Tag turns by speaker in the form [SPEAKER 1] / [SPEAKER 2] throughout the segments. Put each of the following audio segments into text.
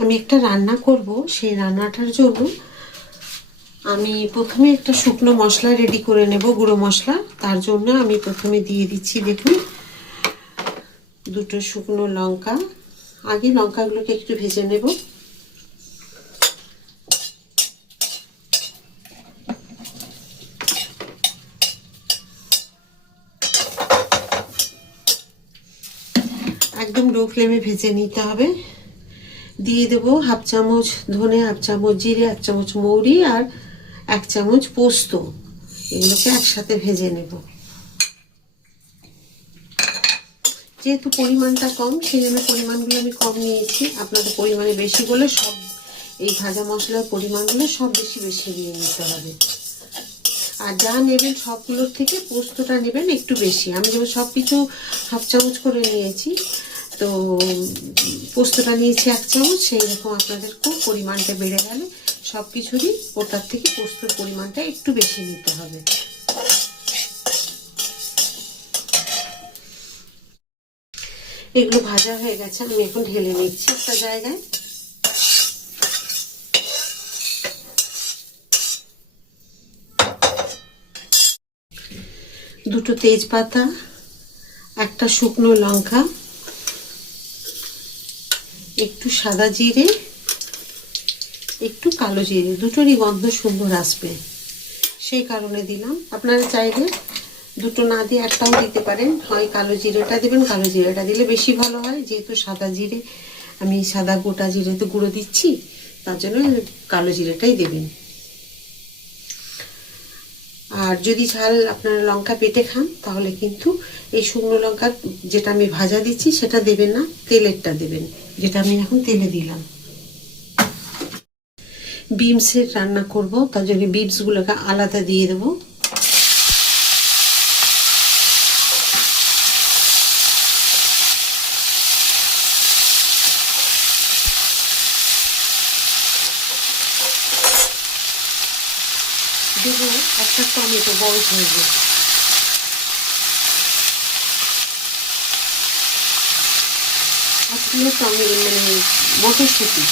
[SPEAKER 1] আমি একটা রান্না করব, সেই রান্নাটার জন্য আমি প্রথমে একটা শুকনো মশলা রেডি করে নেব, গুঁড়ো মশলা। তার জন্য আমি প্রথমে দিয়ে দিচ্ছি, দেখুন, দুটো শুকনো লঙ্কা। আগে লঙ্কাগুলোকে একটু ভেজে নেব। একদম লো ফ্লেমে ভেজে নিতে হবে। দিয়ে দেবো হাফ চামচ ধনে, হাফ চামচ জিরে, এক চামচ মৌরি আর এক চামচ পোস্ত। এগুলোকে একসাথে ভেজে নেব। যেহেতু পরিমাণটা কম, সেই জন্য পরিমাণগুলো আমি কম নিয়েছি। আপনাদের পরিমাণে বেশি বলে সব এই ভাজা মশলার পরিমাণগুলো সব বেশি বেশি দিয়ে নিতে হবে। আর যা নেবেন সবগুলোর থেকে পোস্তটা নেবেন একটু বেশি। আমি যেমন সব কিছু হাফ চামচ করে নিয়েছি। তো পোস্তটা নিয়েছি এক চামচ, সেই রকম আপনাদেরকেও পরিমাণটা বেড়ে গেলে সব কিছুরই ওটার থেকে পোস্তর পরিমাণটা একটু বেশি নিতে হবে। এগুলো ভাজা হয়ে গেছে, আমি এখন ঢেলে নিচ্ছি একটা জায়গায়। দুটো তেজপাতা, একটা শুকনো লঙ্কা একটু সাদা জিরে, একটু কালো জিরে, দুটোরই গন্ধ সুন্দর আসবে। সেই কারণে দিলাম। আপনারা চাইলে দুটো না দিয়ে একটাও দিতে পারেন। হয় কালো জিরেটা দেবেন, কালো জিরেটা দিলে বেশি ভালো হয়। যেহেতু সাদা জিরে, আমি সাদা গোটা জিরে তো গুঁড়ো দিচ্ছি, তার জন্য কালো জিরেটাই দেবেন। আর যদি ঝাল আপনারা লঙ্কা পেটে খান, তাহলে কিন্তু এই শুকনো লঙ্কা যেটা আমি ভাজা দিচ্ছি, সেটা দেবেন না, তেলেরটা দেবেন, যেটা আমি এখন তেলে দিলাম। বিমসের রান্না করব, তার জন্য বিমসগুলোকে আলাদা দিয়ে দেবো। দেবো একটা টমেটো বড় সাইজের এক কিলো টমেটো মানে মটরশুঁটি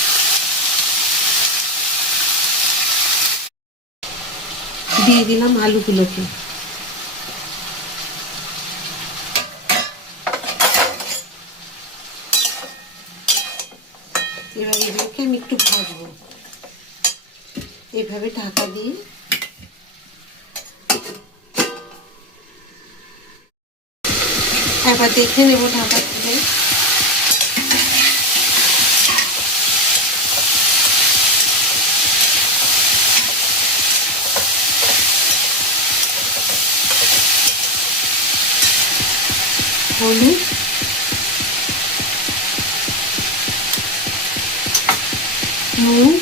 [SPEAKER 1] দিয়ে দিলাম আলুগুলোকে। এবার এগুলোকে আমি একটু ভাজবো। এইভাবে ঢাকা দিয়ে একবার দেখে নেব ঢাকা খুলে হলুদ। নুন।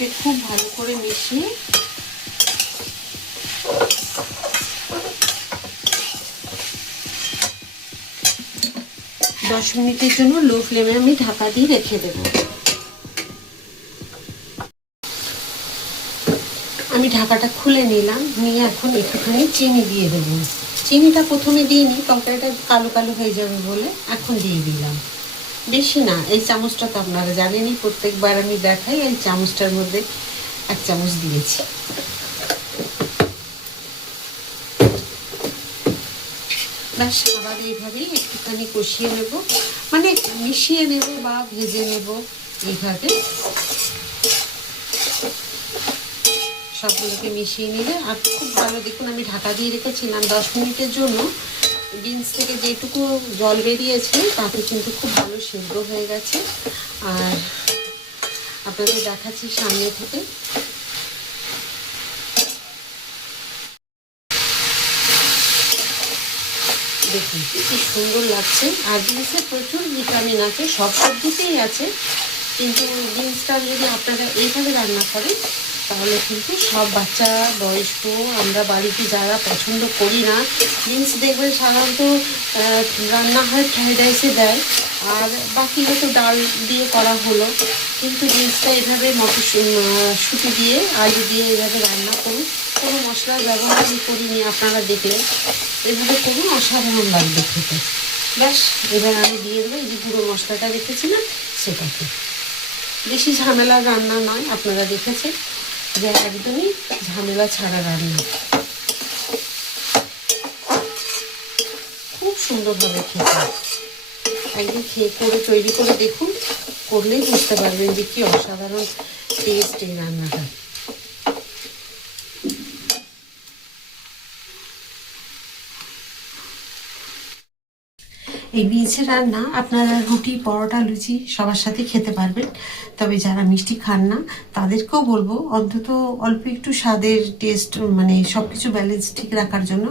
[SPEAKER 1] এগুলোকে খুব ভালো করে মিশিয়ে দশ মিনিটের জন্য লো ফ্লেমে আমি ঢাকা দিয়ে রেখে দেবো। আমি ঢাকাটা খুলে নিলাম, নিয়ে এখন একটুখানি চিনি দিয়ে দেবো। চিনিটা প্রথমে দিয়ে নিই কালো কালো হয়ে যাবে বলে এখন দিয়ে দিলাম। বেশি না, এই চামচটা তো আপনারা জানেনই, প্রত্যেকবার আমি দেখাই এই চামচটার মধ্যে এক চামচ দিয়েছি। ব্যাস আবার এইভাবেই একটুখানি কষিয়ে নেব মানে মিশিয়ে নেব বা ভেজে নেব এইভাবে। সবগুলোকে মিশিয়ে নিলে, আর খুব ভালো, দেখুন আমি ঢাকা দিয়ে রেখেছিলাম দশ মিনিটের জন্য বিনস থেকে যেটুকু জল বেরিয়েছে, তাতে কিন্তু খুব ভালো সেদ্ধ হয়ে গেছে। আর আপনাদের দেখাচ্ছি সামনে থেকে। দেখুন, কি সুন্দর লাগছে। আর বিনসে প্রচুর ভিটামিন আছে, সব সবজিতেই আছে। কিন্তু বিনসটা যদি আপনারা এইভাবে রান্না করেন তাহলে কিন্তু সব বাচ্চা বয়স্ক, আমরা বাড়িতে যারা পছন্দ করি না বিনস দেখবেন সাধারণত রান্না হয় ফ্রাইড রাইসে দেয়, আর বাকি হয়তো ডাল দিয়ে করা হলো। কিন্তু বিনসটা এভাবে মটর শুটি দিয়ে, আলু দিয়ে এভাবে রান্না করুন। কোনো মশলার ব্যবহার আমি করিনি, আপনারা দেখলেন। এভাবে করুন, অসাধারণ লাগবে খেতে। ব্যাস, এবার আমি দিয়ে দেবো, এই যে গুঁড়ো মশলাটা রেখেছিলাম, সেটাকে। বেশি ঝামেলার রান্না নয়, আপনারা দেখেছেন। যে একদমই ঝামেলা ছাড়া রান্না। খুব সুন্দরভাবে খেতে একদিন খেয়ে করে তৈরি করে দেখুন, করলেই বুঝতে পারবেন যে কি অসাধারণ টেস্ট এই রান্নাটা। এই বিনসের রান্না। আপনারা রুটি, পরোটা, লুচি সবার সাথে খেতে পারবেন। তবে যারা মিষ্টি খান না, তাদেরকেও বলব, অন্তত অল্প একটু স্বাদের টেস্ট মানে সব কিছু ব্যালেন্স ঠিক রাখার জন্য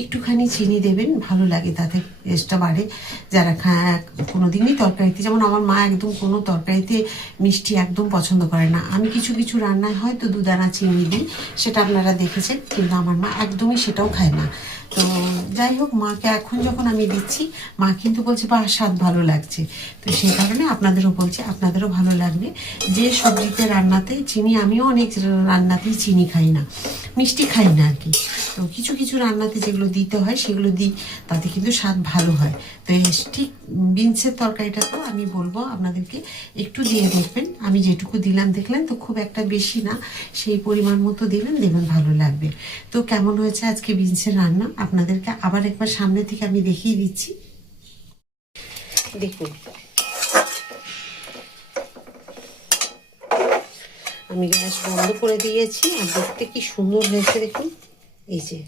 [SPEAKER 1] একটুখানি চিনি দেবেন, ভালো লাগে তাতে টেস্টটা বাড়ে। যারা খায় কোনো দিনই তরকারিতে, যেমন আমার মা একদম কোনো তরকারিতে মিষ্টি একদম পছন্দ করে না। আমি কিছু কিছু রান্নায় হয়তো দুদানা চিনি দিই, সেটা আপনারা দেখেছেন, কিন্তু আমার মা একদমই সেটাও খায় না। তো যাই হোক, মাকে এখন যখন আমি দিচ্ছি, মা কিন্তু বলছে বা স্বাদ ভালো লাগছে। তো সেই কারণে আপনাদেরও বলছি, আপনাদেরও ভালো লাগবে যে সবজিতে রান্নাতে চিনি, আমিও অনেক রান্নাতেই চিনি খাই না, মিষ্টি খাই না আর কি। তো কিছু কিছু রান্নাতে যেগুলো দিতে হয়, সেগুলো দিই, তাতে কিন্তু স্বাদ ভালো হয়। তো ঠিক বিনসের তরকারিটা তো আমি বলব, আপনাদেরকে একটু দিয়ে দেখবেন। আমি যেটুকু দিলাম, দেখলেন তো খুব একটা বেশি না, সেই পরিমাণ মতো দেবেন দেখবেন ভালো লাগবে। তো কেমন হয়েছে আজকে বিনসের রান্না? আপনাদেরকে আবার একবার সামনে থেকে আমি দেখিয়ে দিচ্ছি। দেখুন। আমি গ্যাস বন্ধ করে দিয়েছি। আর দেখতে কি সুন্দর হয়েছে দেখুন। এই যে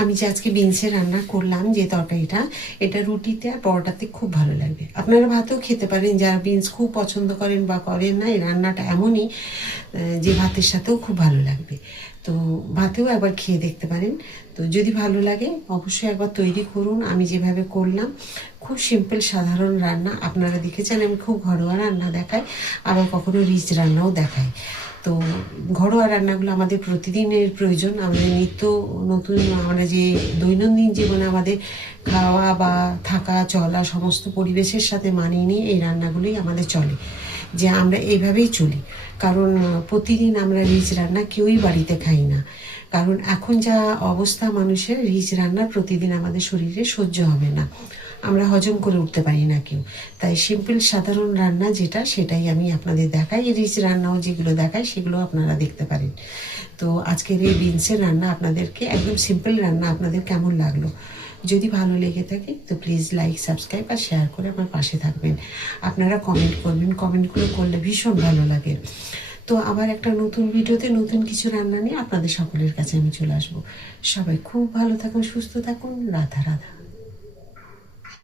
[SPEAKER 1] আমি যে আজকে বিনসে রান্না করলাম যে তরকারিটা, এটা রুটিতে আর পরোটাতে খুব ভালো লাগবে। আপনারা ভাতেও খেতে পারেন, যারা বিনস খুব পছন্দ করেন বা করেন না, এই রান্নাটা এমনই যে ভাতের সাথেও খুব ভালো লাগবে। তো ভাতেও একবার খেয়ে দেখতে পারেন। তো যদি ভালো লাগে, অবশ্যই একবার তৈরি করুন। আমি যেভাবে করলাম, খুব সিম্পল, সাধারণ রান্না। আপনারা দেখেছেন, আমি খুব ঘরোয়া রান্না দেখাই, আবার কখনো রিচ রান্নাও দেখাই। তো ঘরোয়া রান্নাগুলো আমাদের প্রতিদিনের প্রয়োজন। আমাদের নিত্য নতুন আমরা যে দৈনন্দিন জীবনে আমাদের খাওয়া বা থাকা, চলা সমস্ত পরিবেশের সাথে মানিয়ে নিয়ে এই রান্নাগুলোই আমাদের চলে, যে আমরা এইভাবেই চলি। কারণ, প্রতিদিন আমরা রিচ রান্না কেউই বাড়িতে খাই না। কারণ এখন যা অবস্থা মানুষের, রিচ রান্না প্রতিদিন আমাদের শরীরে সহ্য হবে না। আমরা হজম করে উঠতে পারি না কেউ। তাই সিম্পল সাধারণ রান্না যেটা, সেটাই আমি আপনাদের দেখাই। রিচ রান্নাও যেগুলো দেখাই, সেগুলো আপনারা দেখতে পারেন। তো আজকের এই বিনসের রান্না আপনাদেরকে, একদম সিম্পল রান্না আপনাদের কেমন লাগল? যদি ভালো লেগে থাকে, তো প্লিজ লাইক সাবস্ক্রাইব আর শেয়ার করে আমার পাশে থাকবেন। আপনারা কমেন্ট করবেন। কমেন্টগুলো করলে ভীষণ ভালো লাগে। তো আবার একটা নতুন ভিডিওতে নতুন কিছু রান্না নিয়ে আপনাদের সকলের কাছে আমি চলে আসব। সবাই খুব ভালো থাকুন, সুস্থ থাকুন। রাধা রাধা।